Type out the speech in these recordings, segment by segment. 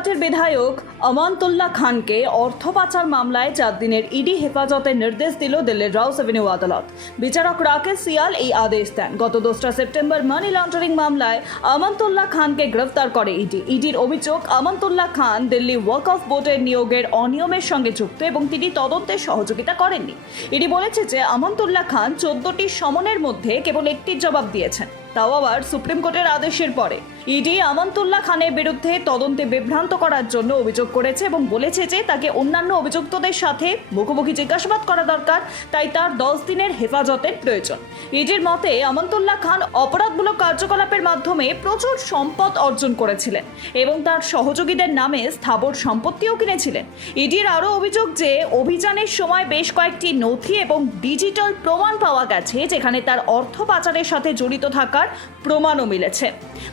পার্টির বিধায়ক আমানতুল্লাহ খানকে অর্থ পাচার মামলায় চার দিনের ইডি হেফাজতের নির্দেশ দিল দিল্লির রাউস এভিনিউ আদালত। বিচারক রাকেশ সিয়াল এই আদেশ দেন। গত দোসরা সেপ্টেম্বর মানি লন্ডারিং মামলায় আমানতুল্লাহ খানকে গ্রেফতার করে ইডি। ইডির অভিযোগ, আমানতুল্লাহ খান দিল্লি ওয়াক অফ বোর্ডের নিয়োগের অনিয়মের সঙ্গে যুক্ত এবং তিনি তদন্তে সহযোগিতা করেননি। ইডি বলেছে যে আমানতুল্লাহ খান চোদ্দটি সমনের মধ্যে কেবল একটির জবাব দিয়েছেন। তাও আবার সুপ্রিম কোর্টের আদেশের পরে। ইডি আমানতুল্লাহ খানের বিরুদ্ধে তদন্তে বিভ্রান্ত করার জন্য অভিযোগ করেছে এবং বলেছে যে তাকে অন্যান্য অভিযুক্তদের সাথে মুখোমুখি জিজ্ঞাসাবাদ করা দরকার, তাই তার দশ দিনের হেফাজতের প্রয়োজন। ইডির মতে আমানতুল্লাহ খান অপরাধমূলক কার্যকলাপের মাধ্যমে প্রচুর সম্পদ অর্জন করেছিলেন এবং তার সহযোগীদের নামে স্থাবর সম্পত্তিও কিনেছিলেন। ইডির আরও অভিযোগ যে অভিযানের সময় বেশ কয়েকটি নথি এবং ডিজিটাল প্রমাণ পাওয়া গেছে, যেখানে তার অর্থ পাচারের সাথে জড়িত থাকার প্রমাণও মিলেছে।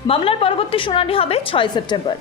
মামলার পরবর্তী শুনানি হবে ছয় সেপ্টেম্বর।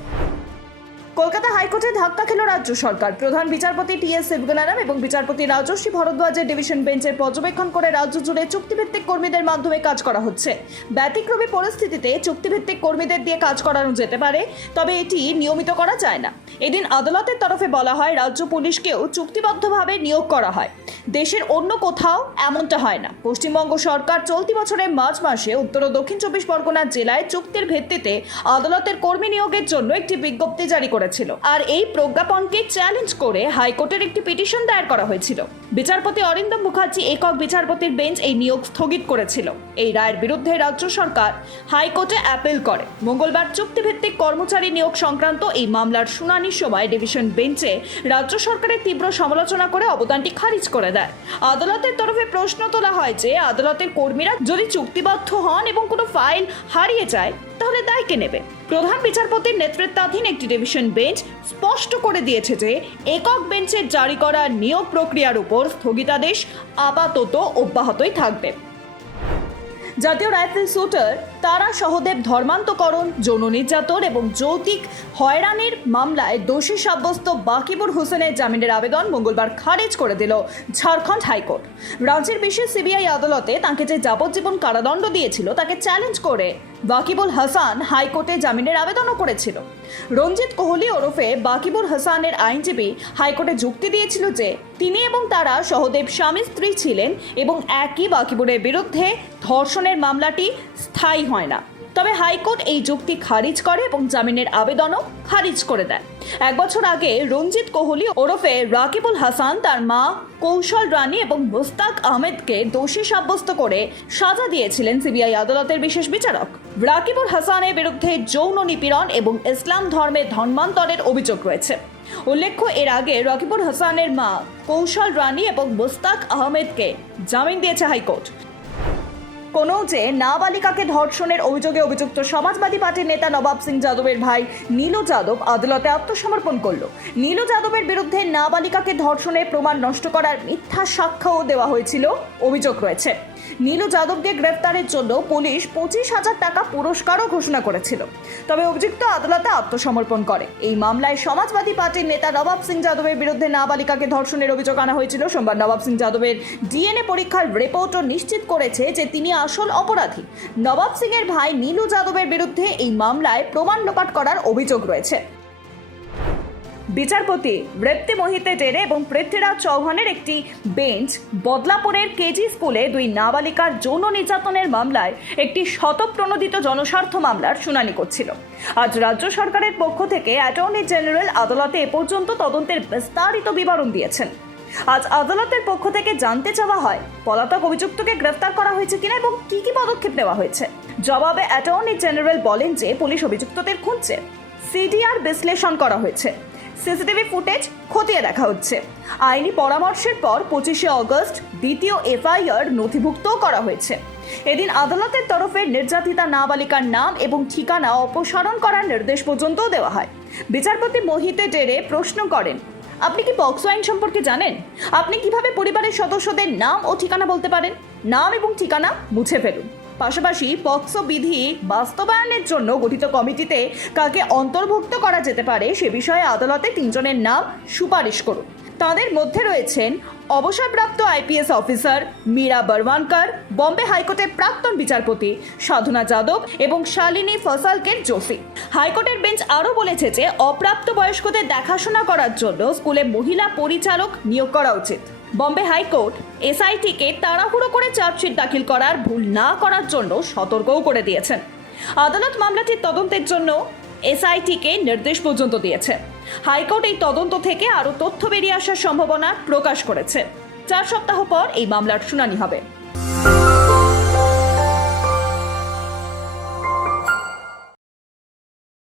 কলকাতা হাইকোর্টে ধাক্কা খেল রাজ্য সরকার। প্রধান বিচারপতি টি এস শিবগনারাম এবং বিচারপতি রাজস্বী ভরদ্বাজের ডিভিশন বেঞ্চের পর্যবেক্ষণ করে রাজ্য জুড়ে চুক্তিভিত্তিক কর্মীদের মাধ্যমে কাজ করা হচ্ছে। ব্যতিক্রমী পরিস্থিতিতে চুক্তিভিত্তিক কর্মীদের দিয়ে কাজ করানো যেতে পারে, তবে এটি নিয়মিত করা যায় না। এদিন আদালতের তরফে বলা হয়, রাজ্য পুলিশকেও চুক্তিবদ্ধভাবে নিয়োগ করা হয়। দেশের অন্য কোথাও এমনটা হয় না। পশ্চিমবঙ্গ সরকার চলতি বছরের মার্চ মাসে উত্তর ও দক্ষিণ চব্বিশ পরগনা জেলায় চুক্তির ভিত্তিতে আদালতের কর্মী নিয়োগের জন্য একটি বিজ্ঞপ্তি জারি করেছিল। আর এই প্রজ্ঞাপনকে চ্যালেঞ্জ করে হাইকোর্টের একটি পিটিশন দায়ের করা হয়েছিল। বিচারপতি অরিন্দম মুখার্জি একক বিচারপতির বেঞ্চ এই নিয়োগ স্থগিত করেছিল। এই রায়ের বিরুদ্ধে রাজ্য সরকার হাইকোর্টে অ্যাপিল করে। মঙ্গলবার চুক্তিভিত্তিক কর্মচারী নিয়োগ সংক্রান্ত এই মামলার শুনানির সময় ডিভিশন বেঞ্চে রাজ্য সরকারের তীব্র সমালোচনা করে অবদানটি খারিজ করে দেয়। আদালতের তরফে প্রশ্ন তোলা হয় যে, আদালতের কর্মীরা যদি চুক্তিবদ্ধ হন এবং কোনো ফাইল হারিয়ে যায় তাহলে দায় কে নেবে? প্রধান বিচারপতির নেতৃত্বাধীন একটি ডিভিশন বেঞ্চ স্পষ্ট করে দিয়েছে যে, একক বেঞ্চের জারি করা নিয়োগ প্রক্রিয়ার উপর স্থগিতাদেশ আপাতত অব্যাহতই থাকবে। জাতীয় রাইফেল শুটার, তারা সহদেব ধর্মান্তকরণ, যৌন নির্যাতন এবং যৌতিক হয়রানির মামলায় দোষী সাব্যস্ত বাকিবুর হোসেনের জামিনের আবেদন মঙ্গলবার খারিজ করে দিল ঝাড়খণ্ড হাইকোর্ট। রাজ্যের বিশেষ সিবিআই আদালতে তাকে যে যাবজ্জীবন কারাদণ্ড দিয়েছিল তাকে চ্যালেঞ্জ করে বাকিবুল হাসান হাইকোর্টে জামিনের আবেদনও করেছিল। রঞ্জিত কোহলি ওরফে বাকিবুল হাসানের আইনজীবী হাইকোর্টে যুক্তি দিয়েছিল যে, তিনি এবং তারা সহদেব স্বামী স্ত্রী ছিলেন এবং একই বাকিবুরের বিরুদ্ধে ধর্ষণের মামলাটি স্থায়ী হয় না। তবে হাইকোর্ট এই যুক্তি খারিজ করে এবং জামিনের আবেদনও খারিজ করে দেয়। এক বছর আগে রঞ্জিত কোহলি ওরফে রাকিবুল হাসান তার মা কৌশল রানী এবং মুস্তাক আহমেদকে দোষী সাব্যস্ত করে সাজা দিয়েছিলেন সিবিআই আদালতের বিশেষ বিচারক। রাকিবুল হাসানের বিরুদ্ধে যৌন নিপীড়ন এবং ইসলাম ধর্মের ধর্মান্তরের অভিযোগ রয়েছে। উল্লেখ্য, এর আগে রকিবুল হাসানের মা কৌশল রানী এবং মুস্তাক আহমেদকে জামিন দিয়েছে হাইকোর্ট। কোনো যে নাবালিকাকে ধর্ষণের অভিযোগে অভিযুক্ত সমাজবাদী পার্টির নেতা নবাব সিং যাদবের ভাই নীলু যাদব আদালতে আত্মসমর্পণ করল। নীলু যাদবের বিরুদ্ধে নাবালিকাকে ধর্ষণের প্রমাণ নষ্ট করার মিথ্যা সাক্ষ্যও দেওয়া হয়েছিল। অভিযোগ রয়েছে। নীলু যাদবকে গ্রেফতারের জন্য পুলিশ পঁচিশ হাজার টাকা পুরস্কারও ঘোষণা করেছিল। তবে অভিযুক্ত আদালতে আত্মসমর্পণ করে। এই মামলায় সমাজবাদী পার্টির নেতা নবাব সিং যাদবের বিরুদ্ধে নাবালিকাকে ধর্ষণের অভিযোগ আনা হয়েছিল। সোমবার নবাব সিং যাদবের ডিএনএ পরীক্ষার রিপোর্টও নিশ্চিত করেছে যে তিনি আসল অপরাধী। নবাব সিং এর ভাই নীলু যাদবের বিরুদ্ধে এই মামলায় প্রমাণ লোপাট করার অভিযোগ রয়েছে। বিচারপতি রেপ্তি মোহিতে টেরে এবং পৃথ্বীরাজ চৌহানের একটি বেঞ্চ বদলাপুরের কেজি স্কুলে দুই নাবালিকার যৌন নির্যাতনের মামলায় একটি শতপ্রণোদিত জনস্বার্থ মামলার শুনানি করছিল। আজ রাজ্য সরকারের পক্ষ থেকে অ্যাটর্নি জেনারেল আদালতে এ পর্যন্ত তদন্তের বিস্তারিত বিবরণ দিয়েছেন। আজ আদালতের পক্ষ থেকে জানতে চাওয়া হয়, পলাতক অভিযুক্তকে গ্রেফতার করা হয়েছে কিনা এবং কি কি পদক্ষেপ নেওয়া হয়েছে? জবাবে অ্যাটর্নি জেনারেল বলেন যে, পুলিশ অভিযুক্তদের খুঁজছে। সিডিআর বিশ্লেষণ করা হয়েছে। সিসিটিভি ফুটেজ খতিয়ে দেখা হচ্ছে। আইনি পরামর্শের পর পঁচিশে অগস্ট দ্বিতীয় এফআইআর নথিভুক্তও করা হয়েছে। এদিন আদালতের তরফে নির্যাতিতা নাবালিকার নাম এবং ঠিকানা অপসারণ করার নির্দেশ পর্যন্তও দেওয়া হয়। বিচারপতি মোহিতে ডেরে প্রশ্ন করেন আপনি কি পক্সো আইন সম্পর্কে জানেন? আপনি কীভাবে পরিবারের সদস্যদের নাম ও ঠিকানা বলতে পারেন? নাম এবং ঠিকানা মুছে ফেলুন। পাশাপাশি পক্সো বিধি বাস্তবায়নের জন্য গঠিত কমিটিতে কাকে অন্তর্ভুক্ত করা যেতে পারে সে বিষয়ে আদালতে তিনজনের নাম সুপারিশ করুন। তাদের মধ্যে রয়েছেন অবসরপ্রাপ্ত আইপিএস অফিসার মীরা বরওয়ানকর, বম্বে হাইকোর্টের প্রাক্তন বিচারপতি সাধনা যাদব এবং শালিনী ফসালকের জোশী হাইকোর্টের বেঞ্চ আরও বলেছে যে, অপ্রাপ্ত বয়স্কদের দেখাশোনা করার জন্য স্কুলে মহিলা পরিচালক নিয়োগ করা উচিত। বম্বে হাইকোর্ট এসআইটিকে তাড়াহুড়ো করে চার্জশিট দাখিল করার ভুল না করার জন্য সতর্কও করে দিয়েছেন। আদালত মামলাটির তদন্তের জন্য এসআইটিকে নির্দেশ পর্যন্ত দিয়েছে। হাইকোর্ট এই তদন্ত থেকে আরও তথ্য বেরিয়ে আসার সম্ভাবনা প্রকাশ করেছে। চার সপ্তাহ পর এই মামলার শুনানি হবে।